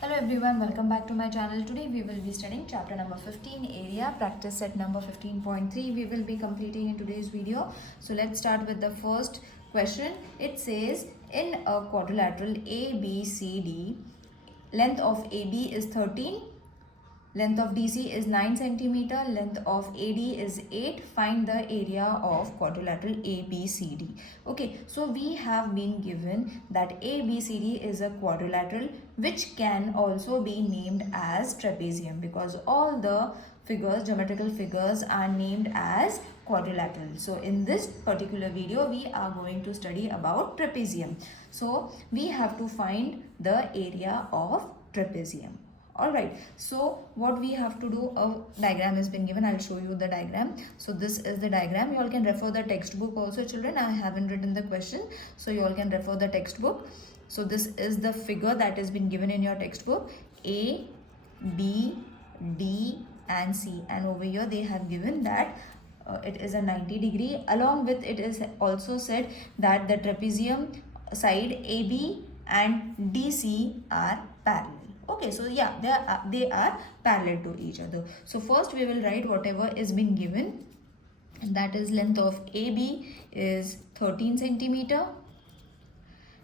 Hello everyone, welcome back to my channel. Today we will be studying chapter number 15, area, practice set number 15.3. We will be completing in today's video. So let's start with the first question. It says in a quadrilateral ABCD, length of AB is 13, length of DC is 9 centimeter, length of AD is 8. Find the area of quadrilateral ABCD. Okay, so we have been given that ABCD is a quadrilateral which can also be named as trapezium because all the figures, geometrical figures are named as quadrilateral. So in this particular video we are going to study about trapezium. So we have to find the area of trapezium. Alright, so what we have to do, a diagram has been given. I'll show you the diagram. So this is the diagram. You all can refer the textbook also, children. I haven't written the question, so you all can refer the textbook. So this is the figure that has been given in your textbook. A, B, D and C, and over here they have given that it is a 90 degree. Along with it is also said that the trapezium side AB and DC are parallel. Okay, so yeah, they are parallel to each other. So first we will write whatever is been given, and that is length of AB is 13 centimeter,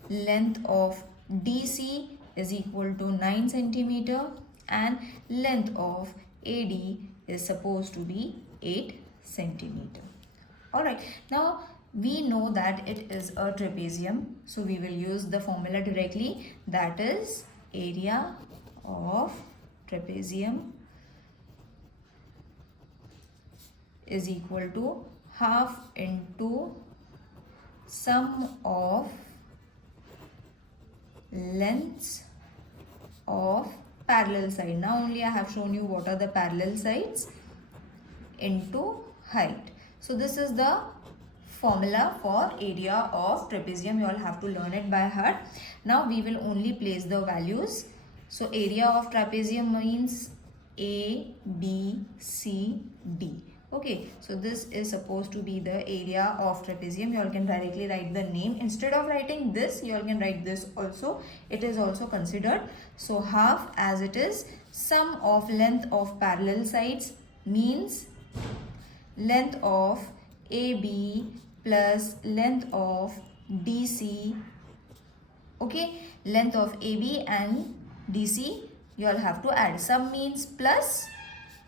length of DC is equal to 9 centimeter, and length of AD is supposed to be 8 centimeter. Alright, now we know that it is a trapezium, so we will use the formula directly, that is area of trapezium is equal to half into sum of lengths of parallel side. Now only I have shown you what are the parallel sides into height. So this is the formula for area of trapezium. You all have to learn it by heart. Now we will only place the values. So area of trapezium means A, B, C, D. Okay, so this is supposed to be the area of trapezium. You all can directly write the name. Instead of writing this, you all can write this also. It is also considered. So half as it is. Sum of length of parallel sides means length of AB plus length of DC. Okay, length of AB and DC you all have to add. Sum means plus.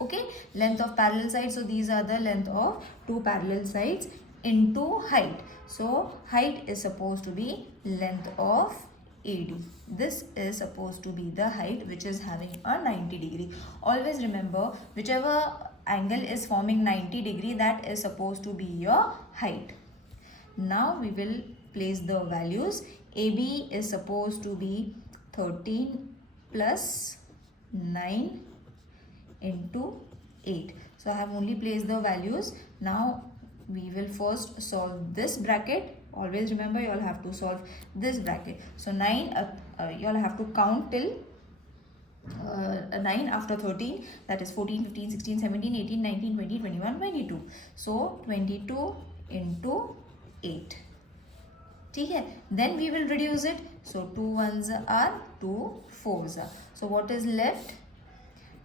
Okay, length of parallel sides, so these are the length of two parallel sides into height. So height is supposed to be length of AD. This is supposed to be the height which is having a 90 degree. Always remember, whichever angle is forming 90 degree, that is supposed to be your height. Now we will place the values. AB is supposed to be 13 plus 9 into 8. So I have only placed the values. Now we will first solve this bracket. Always remember, you all have to solve this bracket. So 9, you all have to count till 9 after 13, that is 14, 15, 16, 17, 18, 19, 20, 21, 22. So 22 into 8. Then we will reduce it. So 2 ones are 2 4s are. So what is left?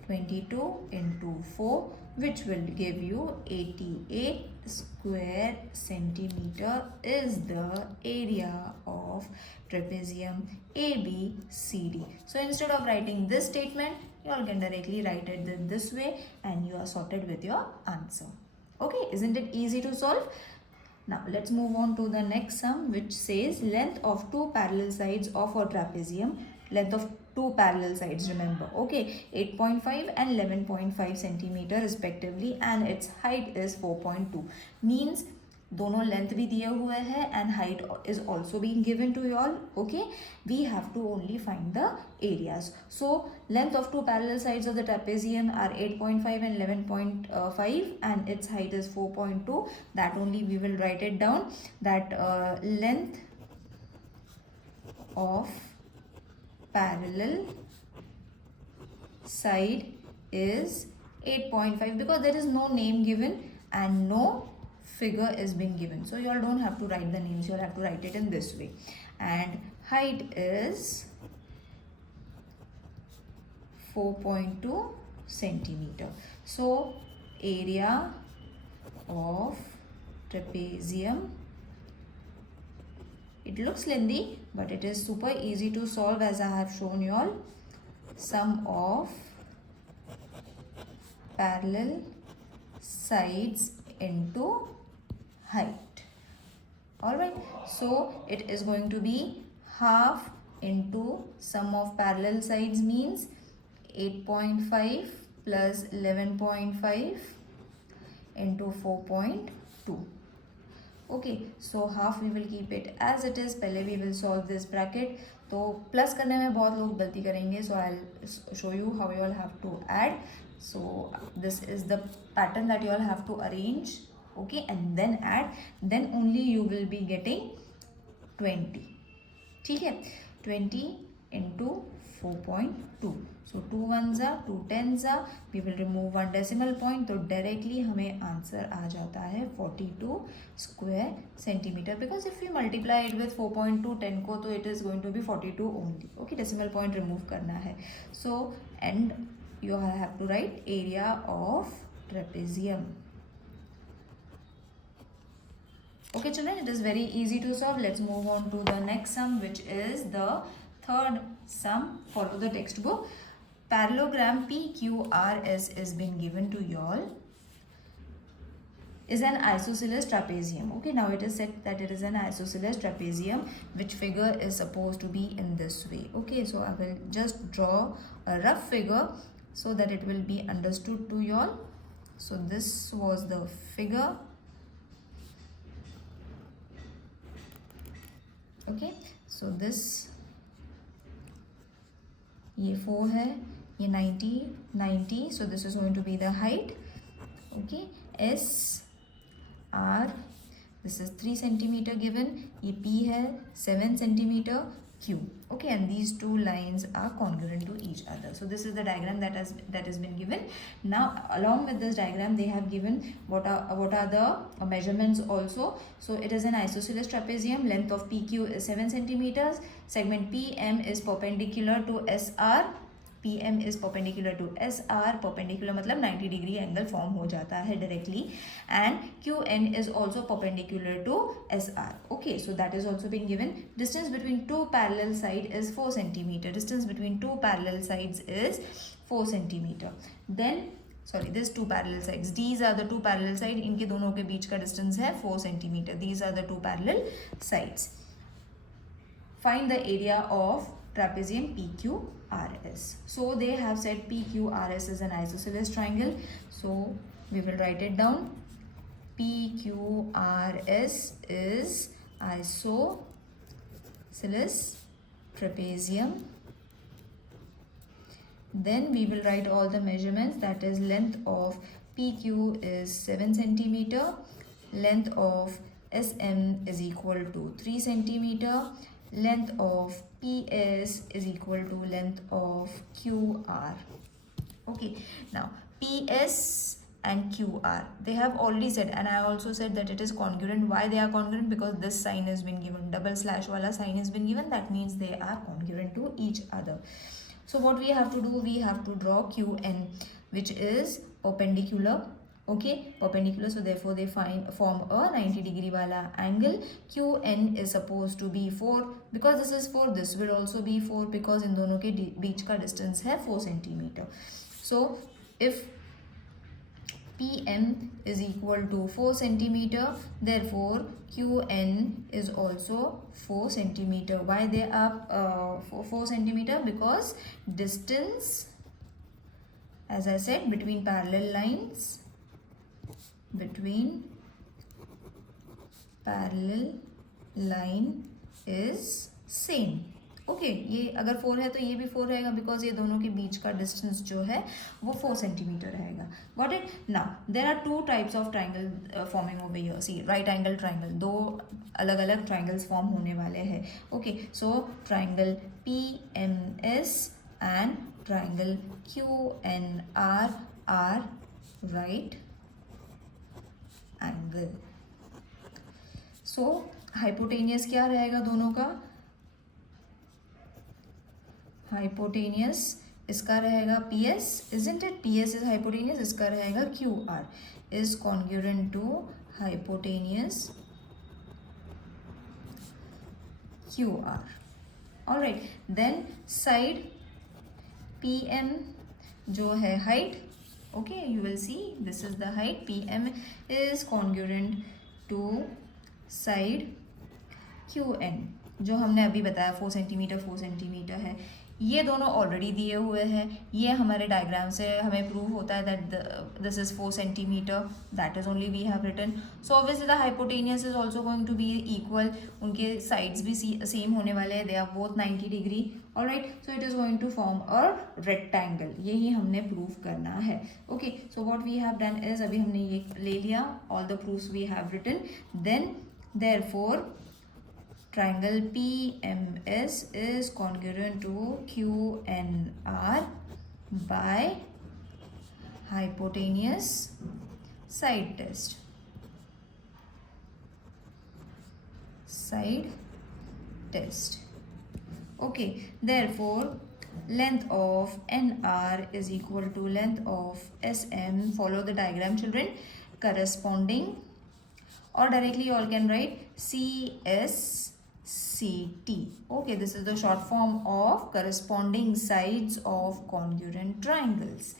22 into 4, which will give you 88 square centimeter is the area of trapezium ABCD. So instead of writing this statement, you all can directly write it this way and you are sorted with your answer. Okay, isn't it easy to solve? Now let's move on to the next sum, which says length of two parallel sides of a trapezium. Length of two parallel sides, remember. Okay, 8.5 and 11.5 centimeter respectively, and its height is 4.2. Means दोनों length भी दिए हुए हैं and height is also being given to you all. Okay, we have to only find the areas. So length of two parallel sides of the trapezium are 8.5 and 11.5 and its height is 4.2. That only we will write it down, that length of parallel side is 8.5 because there is no name given and no figure is being given. So you all don't have to write the names, you all have to write it in this way. And height is 4.2 centimeter. So area of trapezium, it looks lengthy but it is super easy to solve, as I have shown you all. Sum of parallel sides into height. Alright, so it is going to be half into sum of parallel sides means 8.5 plus 11.5 into 4.2. Okay, so half we will keep it as it is. पहले we will solve this bracket. तो plus करने में बहुत लोग गलती करेंगे, so I'll show you how you all have to add. So this is the pattern that you all have to arrange, okay, and then add, then only you will be getting 20. ठीक है, 20 into 4.2. So 2 ones are 2 tens are, we will remove one decimal point, तो directly हमें answer आ जाता है 42 square centimeter, because if we multiply it with 4.2 10 को, तो it is going to be 42 only. Okay, decimal point remove करना है. So and you have to write area of trapezium. Okay children, it is very easy to solve. Let's move on to the next sum, which is the third sum. Follow the textbook. Parallelogram PQRS is been given to y'all. Is an isosceles trapezium. Okay, now it is said that it is an isosceles trapezium, which figure is supposed to be in this way. Okay, so I will just draw a rough figure so that it will be understood to y'all. So this was the figure. Okay, so this, ये 4 है, ये 90, so this is going to be the height. Okay, S R, this is 3 centimeter given, ये P है 7 centimeter, Q. Okay, and these two lines are congruent to each other. So this is the diagram that has been given. Now along with this diagram they have given what are the measurements also. So it is an isosceles trapezium. Length of PQ is 7 centimeters. Segment PM is perpendicular to SR. PM is perpendicular to SR. Perpendicular मतलब 90 degree angle form हो जाता है directly, and QN is also perpendicular to SR. Okay, so that is also been given. Distance between two parallel sides is 4 centimeter. Distance between two parallel sides is 4 centimeter. Then sorry, this two parallel sides. These are the two parallel sides. इनके दोनों के बीच का distance है 4 centimeter. These are the two parallel sides. Find the area of trapezium PQRS. So they have said PQRS is an isosceles triangle. So we will write it down. PQRS is isosceles trapezium. Then we will write all the measurements. That is, length of PQ is 7 centimeter. Length of SM is equal to 3 centimeter. Length of PS is equal to length of QR. Okay, now PS and QR, they have already said, and I also said that it is congruent. Why they are congruent? Because this sign has been given, double slash wala sign has been given. That means they are congruent to each other. So what we have to do, we have to draw QN, which is perpendicular. Okay, perpendicular, so therefore they form a 90 degree wala angle. QN is supposed to be 4, because this is 4, this will also be 4, because in दोनों के बीच का distance है 4 centimeter. So if PM is equal to 4 centimeter, therefore QN is also 4 centimeter. Why they are 4 centimeter? Because distance, as I said, between parallel lines, between parallel line is same. Okay, ये अगर 4 है तो ये भी 4 रहेगा, because ये दोनों के बीच का डिस्टेंस जो है वो 4 सेंटीमीटर रहेगा. Got it. Now there are two types of triangle forming over here. See, right angle triangle, दो अलग अलग ट्राइंगल्स फॉर्म होने वाले हैं. Okay, so triangle PMS and triangle QNR are right angle. So hypotenuse क्या रहेगा दोनों का? हाइपोटेनियस इसका रहेगा PS, isn't it? PS is hypotenuse, इसका रहेगा QR is congruent to hypotenuse QR. Alright, then side PM जो है height, okay, you will see this is the height. PM is congruent to side QN जो हमने अभी बताया 4 centimetre है. ये दोनों ऑलरेडी दिए हुए हैं. ये हमारे डायग्राम से हमें प्रूव होता है that this is 4 centimetre. That is only we have written. So obviously the hypotenuse is also going to be equal. उनके साइड्स भी सेम होने वाले हैं. They are both 90 degree. Alright, so it is going to form a rectangle. यही हमने prove करना है. Okay, so what we have done is, अभी हमने ये ले लिया all the proofs we have written. Then therefore triangle PMS is congruent to QNR by hypotenuse side test. Okay, therefore length of NR is equal to length of SM. Follow the diagram, children. Corresponding, or directly you all can write CSCT. Okay, this is the short form of corresponding sides of congruent triangles.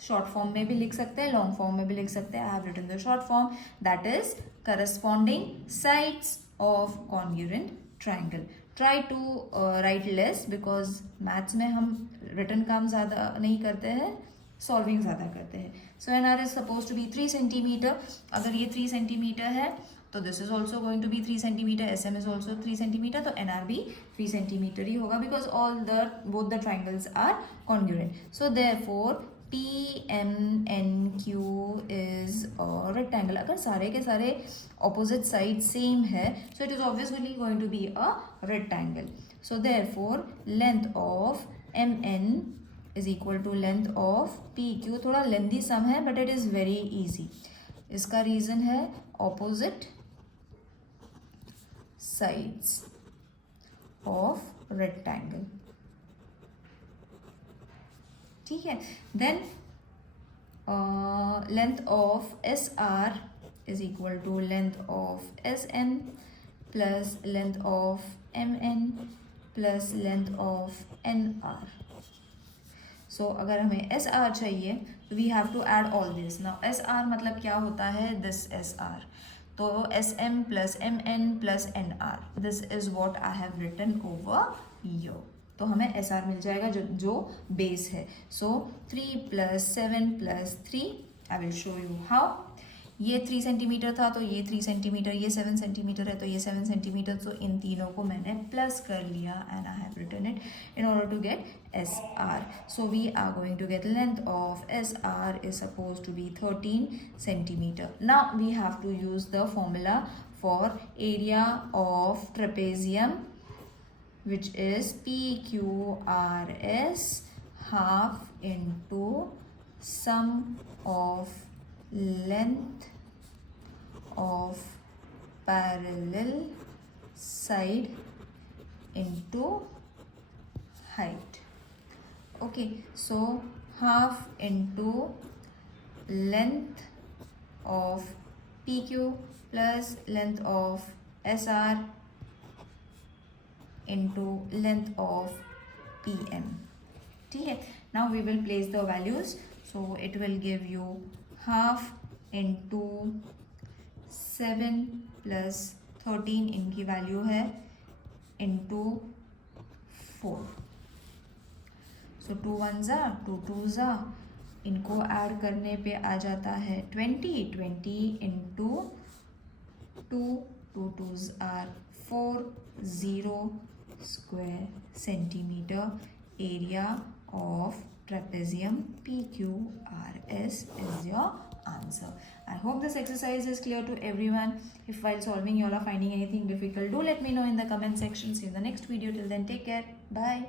Short form में भी लिख सकते हैं, long form में भी लिख सकते हैं. I have written the short form, that is corresponding sides of congruent triangle. Try to write less because maths में हम written काम ज़्यादा नहीं करते हैं, सॉल्विंग ज़्यादा करते हैं. So NR is suppose to be 3 centimetre. अगर ये 3 सेंटीमीटर है तो this is also going to be 3 centimetre. SM is also 3 centimetre. तो NR भी 3 सेंटीमीटर ही होगा because all both the triangles are congruent. So therefore PMNQ is a rectangle. अगर सारे के सारे ऑपोजिट साइड सेम है so it is obviously going to be a rectangle. So therefore length of MN is equal to length of PQ. थोड़ा lengthy sum है but it is very easy. इसका reason है opposite sides of rectangle. ठीक है. Then length of SR is equal to length of SM plus length of MN plus length of NR. So अगर हमें SR चाहिए तो we have to add all this. Now SR मतलब क्या होता है, दिस SR. तो SM plus MN plus NR, this is what I have written over here. तो हमें SR मिल जाएगा जो बेस है. So 3 + 7 + 3, I will show you how. ये 3 सेंटीमीटर था तो ये 3 सेंटीमीटर, ये 7 सेंटीमीटर है तो ये 7 सेंटीमीटर. तो इन तीनों को मैंने प्लस कर लिया and I have written it in order to get SR. So we are going to get length of SR is suppose to be 13 centimetre. Now we have to use the formula for area of trapezium which is PQRS half into sum of length of parallel side into height. Okay, so half into length of PQ plus length of SR into length of PM. ठीक है. Now we will place the values. So it will give you half into 7 plus 13 इनकी value है into 4. So 2 1s are 2 2s are, इनको add करने पे आ जाता है 20 into 2 2 2s are 40 square centimeter. Area of trapezium PQRS is your answer. I hope this exercise is clear to everyone. If while solving you all are finding anything difficult, do let me know in the comment section. See you in the next video. Till then, take care. Bye.